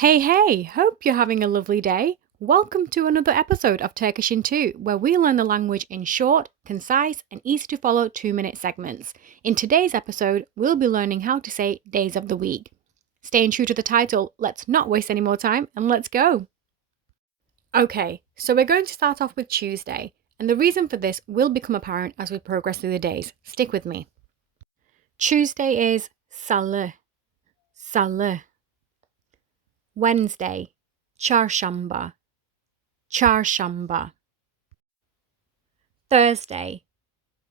Hey, hope you're having a lovely day. Welcome to another episode of Turkish in 2, where we learn the language in short, concise, and easy to follow 2-minute segments. In today's episode, we'll be learning how to say days of the week. Staying true to the title, let's not waste any more time and let's go. Okay, so we're going to start off with Tuesday, and the reason for this will become apparent as we progress through the days. Stick with me. Tuesday is salı, salı. Wednesday, çarşamba, çarşamba. Thursday,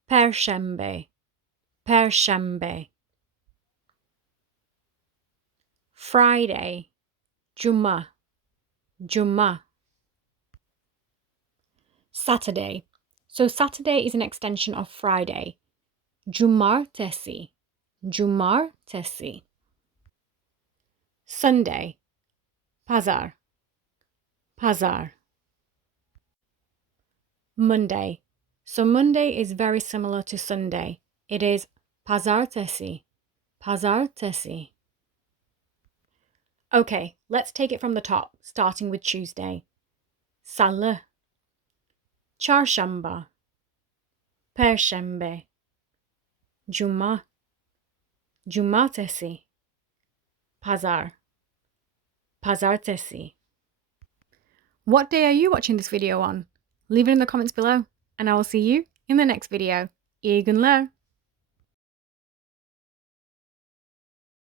perşembe, perşembe. Friday, cuma, cuma. Saturday. So Saturday is an extension of Friday. Cumartesi, cumartesi. Sunday, pazar, pazar. Monday. So Monday is very similar to Sunday. It is pazartesi, pazartesi. Okay, let's take it from the top, starting with Tuesday. Salı, çarşamba, perşembe, cuma, cumartesi, pazar, pazartesi. What day are you watching this video on? Leave it in the comments below, and I will see you in the next video. İyi günler.